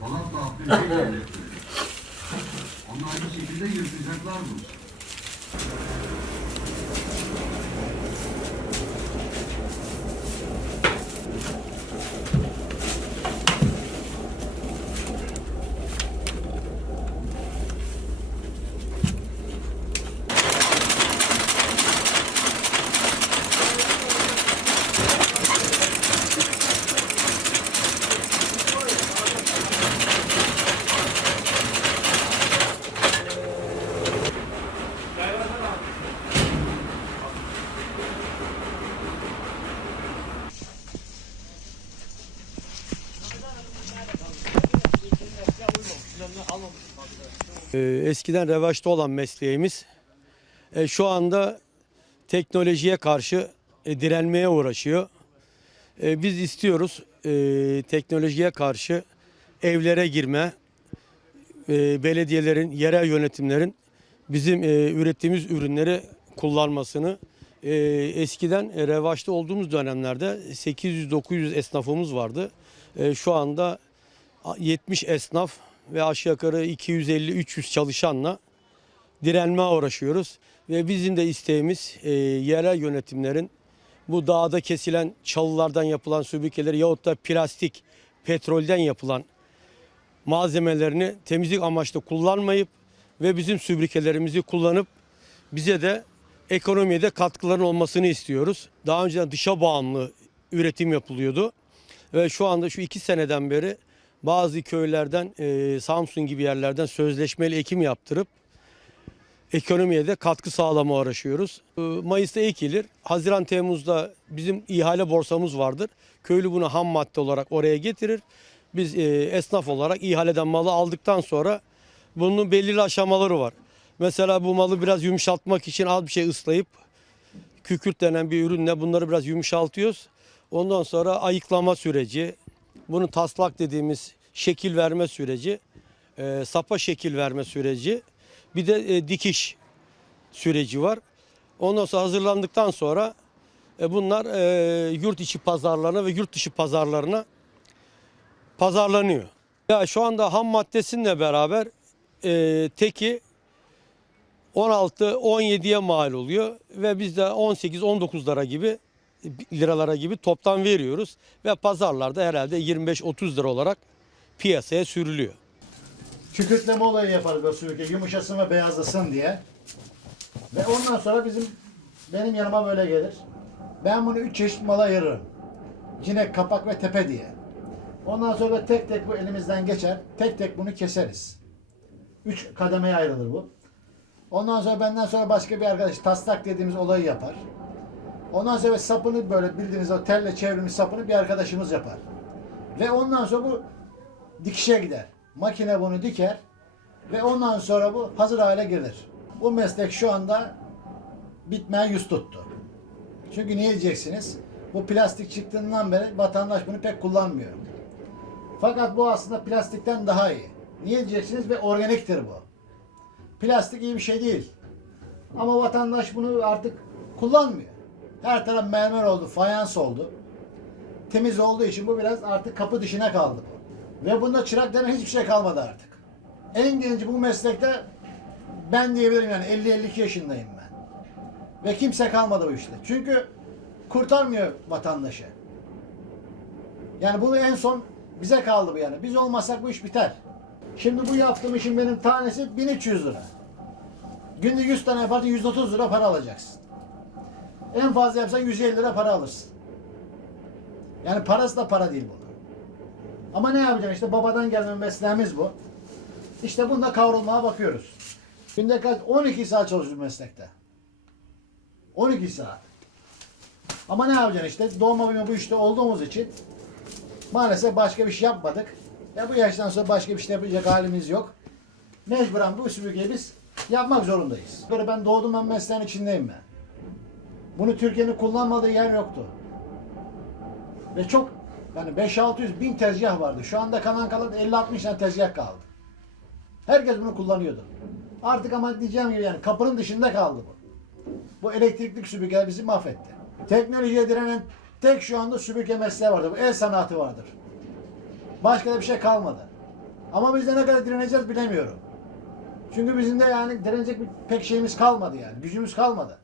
Balat da Abdülhamid Devletleri. Onu aynı şekilde yırtacaklar mı? Eskiden revaçta olan mesleğimiz e, şu anda teknolojiye karşı e, direnmeye uğraşıyor. E, biz istiyoruz teknolojiye karşı evlere girme, belediyelerin, yerel yönetimlerin bizim ürettiğimiz ürünleri kullanmasını. Eskiden revaçta olduğumuz dönemlerde 800-900 esnafımız vardı. Şu anda 70 esnaf ve aşağı yukarı 250-300 çalışanla direnme uğraşıyoruz. Ve bizim de isteğimiz e, yerel yönetimlerin bu dağda kesilen çalılardan yapılan sübükeleri yahut da plastik, petrolden yapılan malzemelerini temizlik amaçlı kullanmayıp ve bizim sübrikelerimizi kullanıp bize de ekonomiye de katkıların olmasını istiyoruz. Daha önce dışa bağımlı üretim yapılıyordu. Ve şu anda şu iki seneden beri bazı köylerden e, Samsun gibi yerlerden sözleşmeli ekim yaptırıp ekonomiye de katkı sağlama uğraşıyoruz. E, Mayıs'ta ekilir. Haziran Temmuz'da bizim ihale borsamız vardır. Köylü bunu ham madde olarak oraya getirir. Biz e, esnaf olarak ihaleden malı aldıktan sonra bunun belirli aşamaları var. Mesela bu malı biraz yumuşatmak için az bir şey ıslayıp kükürt denen bir ürünle bunları biraz yumuşaltıyoruz. Ondan sonra ayıklama süreci, bunun taslak dediğimiz şekil verme süreci, e, sapa şekil verme süreci, bir de e, dikiş süreci var. Ondan sonra hazırlandıktan sonra e, bunlar e, yurt içi pazarlarına ve yurt dışı pazarlarına pazarlanıyor. Ya şu anda ham maddesinle beraber e, teki 16-17'ye mal oluyor ve biz de 18-19 lira gibi liralara gibi toptan veriyoruz ve pazarlarda herhalde 25-30 lira olarak piyasaya sürülüyor. kükürtleme olayı yaparız sürüke yumuşasın ve beyazlasın diye. Ve ondan sonra bizim benim yanıma böyle gelir. Ben bunu üç çeşit mala ayırırım. Yine kapak ve tepe diye. Ondan sonra tek tek bu elimizden geçer. Tek tek bunu keseriz. Üç kademeye ayrılır bu. Ondan sonra benden sonra başka bir arkadaş taslak dediğimiz olayı yapar. Ondan sonra sapını böyle bildiğiniz o telle çevrilmiş sapını bir arkadaşımız yapar. Ve ondan sonra bu dikişe gider. Makine bunu diker ve ondan sonra bu hazır hale gelir. Bu meslek şu anda bitmeye yüz tuttu. Çünkü niye diyeceksiniz? Bu plastik çıktığından beri vatandaş bunu pek kullanmıyor. Fakat bu aslında plastikten daha iyi. Niye diyeceksiniz? Ve organiktir bu. Plastik iyi bir şey değil. Ama vatandaş bunu artık kullanmıyor. Her taraf mermer oldu, fayans oldu. Temiz olduğu için bu biraz artık kapı dışına kaldı. Ve bunda çırak denen hiçbir şey kalmadı artık. En genci bu meslekte ben diyebilirim yani 50-52 yaşındayım ben. Ve kimse kalmadı bu işte. Çünkü kurtarmıyor vatandaşı. Yani bunu en son bize kaldı bu yani. Biz olmasak bu iş biter. Şimdi bu yaptığım işin benim tanesi 1300 lira. Günde 100 tane yaparsan 130 lira para alacaksın. En fazla yapsan 150 lira para alırsın. Yani parası da para değil bunun. Ama ne yapacaksın işte babadan gelme mesleğimiz bu. İşte bunda kavrulmaya bakıyoruz. Günde kaç? 12 saat çalışıyoruz meslekte. 12 saat. Ama ne yapacaksın işte doğma büyüme bu işte olduğumuz için maalesef başka bir şey yapmadık. Ya bu yaştan sonra başka bir şey yapacak halimiz yok. Mecburen bu süpürgeyi biz yapmak zorundayız. Böyle ben doğdum ben mesleğin içindeyim ben. Bunu Türkiye'nin kullanmadığı yer yoktu. Ve çok yani 5-600 bin tezgah vardı. Şu anda kalan kalan 50-60 tane tezgah kaldı. Herkes bunu kullanıyordu. Artık ama diyeceğim gibi yani kapının dışında kaldı bu. Bu elektrikli süpürgeler bizi mahvetti. Teknolojiye direnen tek şu anda süpürge mesleği vardır. Bu el sanatı vardır. Başka da bir şey kalmadı. Ama biz de ne kadar direneceğiz bilemiyorum. Çünkü bizim de yani direnecek bir pek şeyimiz kalmadı yani. Gücümüz kalmadı.